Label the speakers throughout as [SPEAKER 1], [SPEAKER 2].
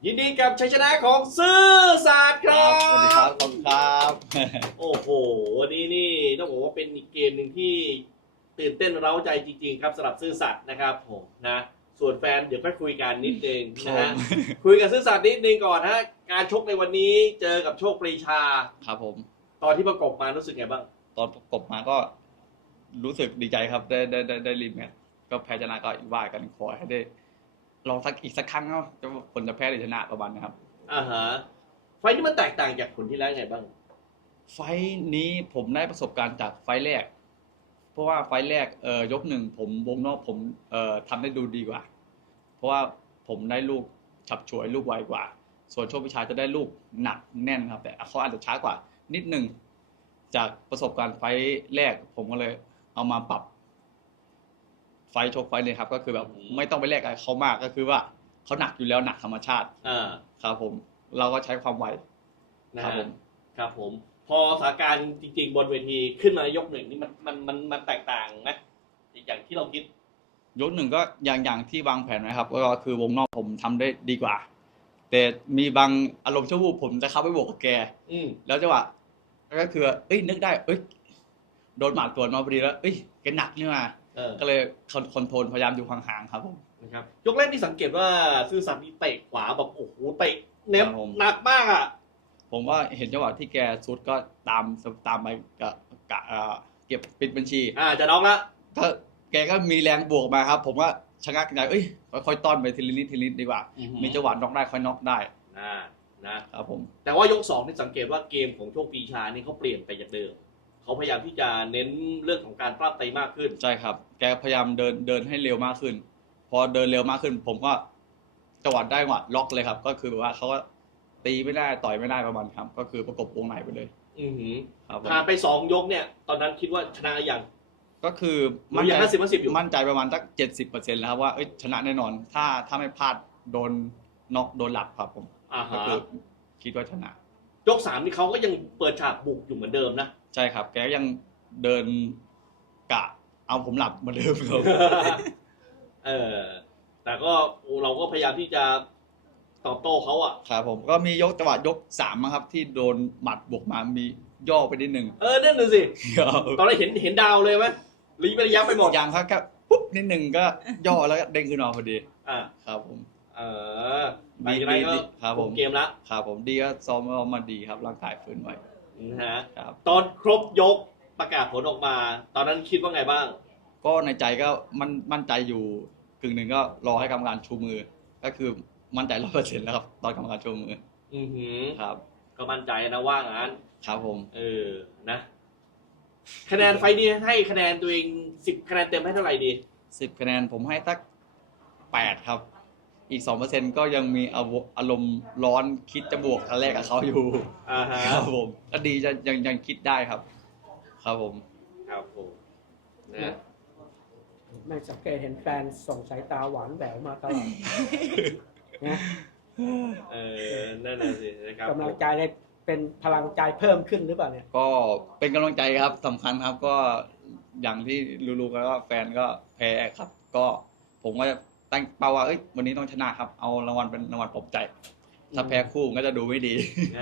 [SPEAKER 1] ยินดีกับชัยชนะของซื่อสัตย์ครั
[SPEAKER 2] สวัสดีครับ บขอบคุณครับ
[SPEAKER 1] โอ้โหวันนี้นี่ต้องบอกว่าเป็นอีกเกมหนึ่งที่ตื่นเต้นเร้าใจจริงๆครับสำหรับซื่อสัตย์นะครับผมนะส่วนแฟนเดี๋ยวค่อยคุยกันนิดนึงนะฮะคุยกับซื่อสัตย์นิดนึงก่อนฮะการชกในวันนี้เจอกับโชคปรีชา
[SPEAKER 2] ครับผม
[SPEAKER 1] ตอนที่ประกบมารู้สึกไงบ้าง
[SPEAKER 2] ตอนประกบมาก็รู้สึกดีใจครับได้รีแมตช์ก็แพ้ชนะก็ว่ากันขอให้ได้ลองอีกสักครั้งเนาะจะผลจะแพ้หรือชนะประมาณนะครับ
[SPEAKER 1] อ่าฮะไฟล์นี้มันแตกต่างจากผลที่แล้วไงบ้าง
[SPEAKER 2] ไฟท์นี้ผมได้ประสบการณ์จากไฟท์แรก เพราะว่าไฟท์แรกยกหนึ่งผมวงนอกผมทำได้ดูดีกว่า เพราะว่าผมได้ลูกฉับฉวยลูกไวกว่า ส่วนโชคพิชาจะได้ลูกหนักแน่นครับแต่เขาอาจจะช้ากว่า นิดหนึ่งจากประสบการณ์ไฟท์แรกผมก็เลยเอามาปรับ ไฟท์ชกไฟท์เลยครับ ก็คือแบบไม่ต้องไปแลกกับเขามากก็คือว่าเขาหนักอยู่แล้วหนักธรรมชาติ
[SPEAKER 1] อ่า
[SPEAKER 2] ครับผมเราก็ใช้ความไว
[SPEAKER 1] นะ
[SPEAKER 2] ครั
[SPEAKER 1] ฮะ
[SPEAKER 2] บผม
[SPEAKER 1] ครับผม พอสถานการณ์จริงๆ บนเวทีขึ้นมายกหนึ่งนี่มันแตกต่างไหมอย่างที่เราคิด
[SPEAKER 2] ยกหนึ่งก็อย่างที่วางแผนไว้ครับก็คือวงนอกผมทำได้ดีกว่า แต่มีบางอารมณ์ชั่ววูบผมจะเข้าไปบวกกับแก
[SPEAKER 1] อืม
[SPEAKER 2] แล้วจังหวะก็คือนึกได้โดนหมัดตัวมาพอดีแล้วแกหนักนี่มา ก็เลยคอนโทรลพยายามอยู่ห่างๆครับผม
[SPEAKER 1] นะครับยกแรกที่สังเกตว่าซื่อสัตย์นี่เตะขวาแบบโอ้โหเตะเน็บ
[SPEAKER 2] ครับผม
[SPEAKER 1] หนักมากอ่ะ
[SPEAKER 2] ผมว่าเห็นจังหวะที่แกซุดก็ตามไปกะเก็บปิดบัญชี
[SPEAKER 1] จะน็อกละ
[SPEAKER 2] ก็แกก็มีแรงบวกมาครับ ผมว่าชะงักใจค่อยๆต้อนไปทีละนิดดีกว่า มีจังหวะน็อกได้ค่อยน็อกได้
[SPEAKER 1] นะครับ
[SPEAKER 2] ผม
[SPEAKER 1] แต่ว่ายกสองนี่สังเกตว่าเกมของโชคปีชานี่เขาเปลี่ยนไปจากเดิมเขาพยายามที่จะเน้นเรื่องของการปราบไตมากขึ้น
[SPEAKER 2] ใช่ครับ แกพยายามเดินให้เร็วมากขึ้น พอเดินเร็วมากขึ้น ผมก็จังหวะได้จังหวะล็อกเลยครับ ก็คือแบบว่าเขาก็ตีไม่ได้ต่อยไม่ได้ประมาณครับ ก็คือประกบวงในไปเลย
[SPEAKER 1] อือหือ
[SPEAKER 2] ครับผม
[SPEAKER 1] ผ่านไปสองยกเนี่ย ตอนนั้นคิดว่าชนะอย่าง
[SPEAKER 2] ก็คือ
[SPEAKER 1] มันยัง50-50อยู่
[SPEAKER 2] มั่นใจประมาณสัก70%แล้วครับว่าชนะแน่นอน ถ้าไม่พลาดโดนน็อกโดนหลับครับผม
[SPEAKER 1] อ่า
[SPEAKER 2] ก็
[SPEAKER 1] ฮะ
[SPEAKER 2] คือคิดว่าชนะ
[SPEAKER 1] ยกสามนี่เขาก็ยังเปิดฉากบุกอยู่เหมือนเดิมนะ
[SPEAKER 2] ใช่ครับ แกยังเดินกะเอาผมหลับเหมือนเดิมครับ
[SPEAKER 1] แต่ก็เราก็พยายามที่จะตอบโต้เขาอ่ะ
[SPEAKER 2] ครับผมก็มีจังหวะยก3มั้งครับ ที่โดนหมัดบวกมามีย่อไปนิดนึง
[SPEAKER 1] นั่นน่ะสิ ตอนแรกเห็นดาวเลยไหมหรือระยะไปหมด
[SPEAKER 2] อย่างครับก็ปุ๊บนิดนึงก็ย่อแล้วก็เด้งขึ้นมาพอดี
[SPEAKER 1] อ่า
[SPEAKER 2] ครับผม
[SPEAKER 1] หลังจากนั้นก็
[SPEAKER 2] ครับผม
[SPEAKER 1] เกมละ
[SPEAKER 2] ครับผมดีก็ซ้อมมาดีครับร่างกายฟื้นไหว
[SPEAKER 1] นะฮะ
[SPEAKER 2] ครับ
[SPEAKER 1] ตอนครบยกประกาศผลออกมา ตอนนั้นคิดว่าไงบ้าง
[SPEAKER 2] ก็ในใจก็มั่นใจอยู่กึ่งหนึ่งก็รอให้กรรมการชูมือ ก็คือมั่นใจ100%แล้วครับตอนกรรมการชูมือ
[SPEAKER 1] อือหือ
[SPEAKER 2] ครับ
[SPEAKER 1] ก็มั่นใจนะว่างั้น
[SPEAKER 2] ครับผม
[SPEAKER 1] นะ คะแนนไฟล์นี้ให้คะแนนตัวเอง10 คะแนนเต็มให้เท่าไหร่ดี
[SPEAKER 2] 10 คะแนนผมให้สัก8ครับ อีก 2%ก็ยังมีอารมณ์ร้อนคิดจะบวกครั้งแรกกับเขาอยู่
[SPEAKER 1] อ่าฮะ
[SPEAKER 2] ครับผมก็ดีจะยังคิดได้ครับ ครับผม
[SPEAKER 1] ครับผมนะ
[SPEAKER 3] ไม่สังเกตเห็นแฟนส่งสายตาหวานแหววมาตลอดนะ
[SPEAKER 1] นั่นน่ะสินะครับ
[SPEAKER 3] กำลังใจเลยเป็นพลังใจเพิ่มขึ้นหรือเปล่าเนี่ย
[SPEAKER 2] ก็เป็นกำลังใจครับสำคัญครับก็อย่างที่รู้ๆกันว่าแฟนก็แพ้ครับ ก็ผมก็จะตั้งเป้าว่าวันนี้ต้องชนะครับ เอารางวัลเป็นรางวัลปลอบใจ ถ้าแพ้คู่มันก็จะดูไม่ดี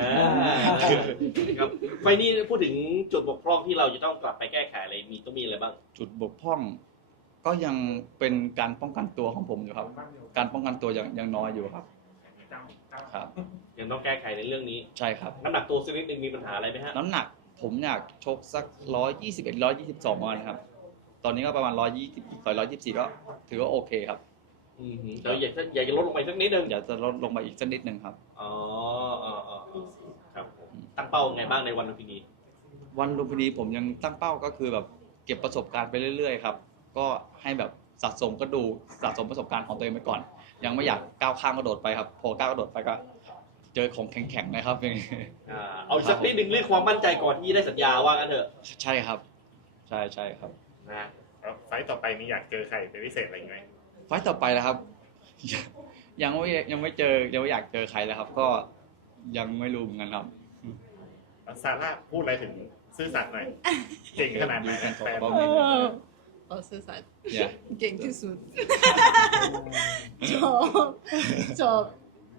[SPEAKER 1] ครับไฟล์นี้พูดถึงจุดบกพร่องที่เราจะต้องกลับไปแก้ไขอะไรต้องมีอะไรบ้าง
[SPEAKER 2] จุดบกพร่อง ก็ยังเป็นการป้องกันตัวของผมอยู่ครับ การป้องกันตัวยังน้อยอยู่ครับ ครับ
[SPEAKER 1] ยังต้องแก้ไขในเรื่องนี้
[SPEAKER 2] ใช่ครับ
[SPEAKER 1] น้ำหนักตัวสักนิดนึงมีปัญหาอะไรไหมฮะ
[SPEAKER 2] น้ำหนักผมอยากชกสัก121 122วันครับ ตอนนี้ก็ประมาณ124ก็ถือว่าโอเคครับ
[SPEAKER 1] เราอยากจะลดลงไปสักนิดนึง
[SPEAKER 2] อยากจะลดลงมาอีกสักนิดหนึ่งครับ
[SPEAKER 1] อ๋อครับผมตั้งเป้าไงบ้างในวันลุมพินี
[SPEAKER 2] วันลุมพินีผมยังตั้งเป้าก็คือแบบเก็บประสบการณ์ไปเรื่อยๆครับ ก็ให้แบบสะสมประสบการณ์ของตัวเองไปก่อน ยังไม่อยากก้าวข้ามกระโดดไปครับ พอก้าวกระโดดไปก็เจอของแข็งๆนะครับอย่างนี้
[SPEAKER 1] เอาสักนิดนึงเรื่องความมั่นใจก่อนที่ได้สัญญาว่ากันเถอะ
[SPEAKER 2] ใช่ครับ ใช่ครับ
[SPEAKER 1] นะ
[SPEAKER 4] แล้วไฟต์ต่อไปนี้อยากเจอใครเป็นพิเศษอะไรไหม
[SPEAKER 2] ไฟต์ต่อไปนะครับ ยังไม่เจอยังไม่อยากเจอใครแล้วครับ ก็ยังไม่รู้เหมือนกันครับ
[SPEAKER 4] แล้วซาร่าพูดอะไรถึงซื่อสัตย์หน่อย เก่งขนาดไหน
[SPEAKER 2] แฟน
[SPEAKER 4] แฟน
[SPEAKER 2] บอก
[SPEAKER 5] ซื่อสัตย์
[SPEAKER 2] Yeah
[SPEAKER 5] เก่งที่สุด ชอบ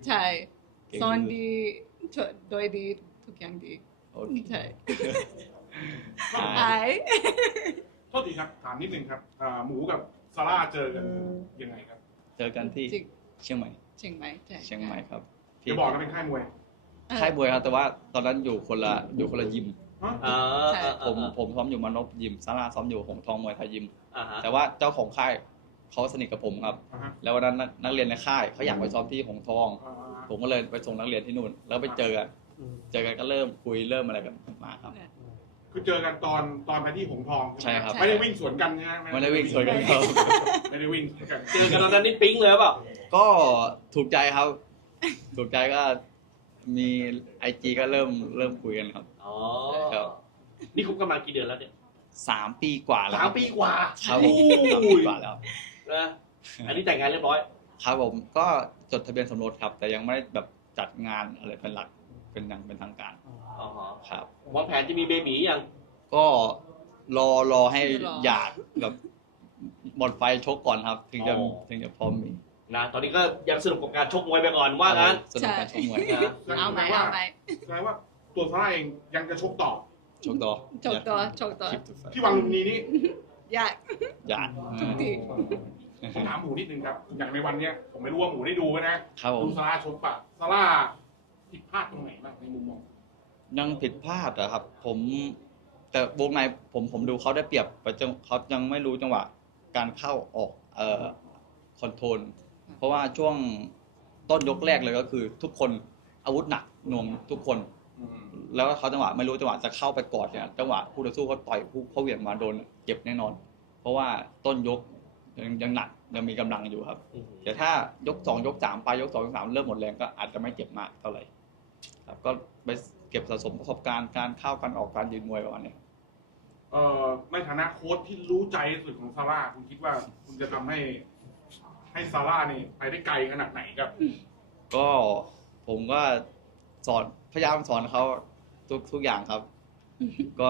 [SPEAKER 5] ใช่
[SPEAKER 2] เก่ง
[SPEAKER 5] สอน
[SPEAKER 2] ที่สุด
[SPEAKER 5] ดีโดยดีทุกอย่างดี
[SPEAKER 2] โอเค
[SPEAKER 5] ใช่
[SPEAKER 2] อ่า
[SPEAKER 5] ไอ
[SPEAKER 6] โทษทีครับถามนิดนึงครับหมูกับซาร่าเจอกันยังไงครับ
[SPEAKER 2] เจอกันที่
[SPEAKER 5] จริง
[SPEAKER 2] เชียงใหม่
[SPEAKER 5] เชียงใหม่ใช่
[SPEAKER 2] เชียงใหม่ครับ
[SPEAKER 6] จะบอกนะเป็นค่ายมวย
[SPEAKER 2] ค่ายมวยครับแต่ว่าตอนนั้นอยู่คนละยิม
[SPEAKER 6] ฮะ
[SPEAKER 1] อ่า
[SPEAKER 2] ผมซ้อมอยู่มานพยิมซาร่าซ้อมอยู่หงทองมวยไทยยิม
[SPEAKER 1] อ่าฮะ
[SPEAKER 2] แต่ว่าเจ้าของค่ายเขาสนิทกับผมครับ
[SPEAKER 6] อ่าฮะ
[SPEAKER 2] แล้ววันนั้นนักเรียนในค่ายเขาอยากไปซ้อมที่หงทอง
[SPEAKER 6] อ่า
[SPEAKER 2] ผมก็เลยไปส่งนักเรียนที่นู่น แล้วไปเจอกัน เจอกันก็เริ่มคุยเริ่มอะไรกันมาครับ
[SPEAKER 6] คือเจอกันตอนไปที่หงทอง
[SPEAKER 2] ใช่ครับ
[SPEAKER 6] ไม่ได้วิ่งสวนกันใช่ไหม
[SPEAKER 2] ไม่ได้วิ่งสวนกันครับ
[SPEAKER 6] ไม่ได้วิ่งสวนกัน
[SPEAKER 1] เจอกันตอนนั้นนี่ปิ๊งเลยหรือเปล่า
[SPEAKER 2] ก็ถูกใจครับ ถูกใจก็มีไอจีก็เริ่มคุยกันครับ
[SPEAKER 1] อ๋อ
[SPEAKER 2] ครับ
[SPEAKER 1] นี่คบกันมากี่เดือนแล้วเนี่ย
[SPEAKER 2] 3 ปีกว่าแล้ว
[SPEAKER 1] 3 ปีกว่า
[SPEAKER 2] ครับผม3 ปีกว่าแล้ว
[SPEAKER 1] นะอันนี้แต่งงานเรียบร้อย
[SPEAKER 2] ครับผมก็จดทะเบียนสมรสครับ แต่ยังไม่ได้แบบจัดงานอะไรเป็นหลักเป็นอย่างเป็นทางการ
[SPEAKER 1] อ๋อ
[SPEAKER 2] ครับ
[SPEAKER 1] วางแผนจะมีเบบียัง
[SPEAKER 2] ก็รอให้หยาดแบบหมดไฟชกก่อนครับ ถึงจะพร้อมมี
[SPEAKER 1] นะ ตอนนี้ก็ยังสนุกกับการชกมวยไปก่อนว่างั้น
[SPEAKER 2] สนุกการชกมวย
[SPEAKER 1] นะ
[SPEAKER 5] เอาไหม
[SPEAKER 6] แสดงว่าตัวซาร่าเองยังจะชกต่อ
[SPEAKER 2] ชกต่อ
[SPEAKER 5] จบตัวจบตัว
[SPEAKER 2] คลิปต่อ
[SPEAKER 6] ที่วังลุมพินีนี้
[SPEAKER 5] อยาก
[SPEAKER 2] หยาด
[SPEAKER 5] ทุกที
[SPEAKER 6] ผมถามหมูนิดนึงครับ อย่างในวันเนี้ยผมไม่รู้ว่าหมูได้ดูไหมนะครับ
[SPEAKER 2] ผ
[SPEAKER 6] ดู
[SPEAKER 2] ม
[SPEAKER 6] ซาร่าชกปะซาร่าผิดพลาดตรงไหนบ้างในมุมมอง
[SPEAKER 2] ยังผิดพลาดอะครับ แต่วงในผมดูเขาได้เปรียบไปจังเขายังไม่รู้จังหวะการเข้าออกคอนโทรลเพราะว่าช่วงต้นยกแรกเลยก็คือ ทุกคนอาวุธหนักหน่วงทุกคน แล้วเขาจังหวะไม่รู้จังหวะจะเข้าไปกอดเนี่ยจังหวะคู่ต่อสู้เขาต่อยคู่เขาเหวี่ยงมาโดนเจ็บแน่นอน เพราะว่าต้นยกยังหนักยังมีกำลังอยู่ครับ แต่ถ้ายก2ยก3ไปยก2ยก3เริ่มหมดแรงก็อาจจะไม่เจ็บมากเท่าไหร่ครับก็ไปเก็บสะสมประสบการณ์การเข้าการออกการยืนมวยประมาณเนี้ย
[SPEAKER 6] ในฐานะโค้ชที่รู้ใจที่สุดของซาร่าคุณคิดว่าคุณจะทำให้ซาร่านี่ไปได้ไกลขนาดไหนครับ
[SPEAKER 2] ก็ผมก็พยายามสอนเขาทุกอย่างครับ ก็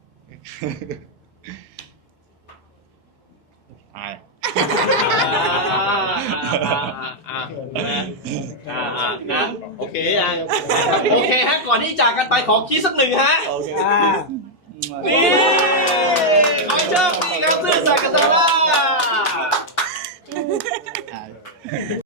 [SPEAKER 2] อาย
[SPEAKER 1] นะโอเคอ่ะโอเคฮะก่อนที่จากกันไปขอคิดสักหนึ่งฮะ
[SPEAKER 2] โอเค
[SPEAKER 1] นี่ขอให้โชคดีครับซื่อสัตย์กับซาร่า
[SPEAKER 2] อาย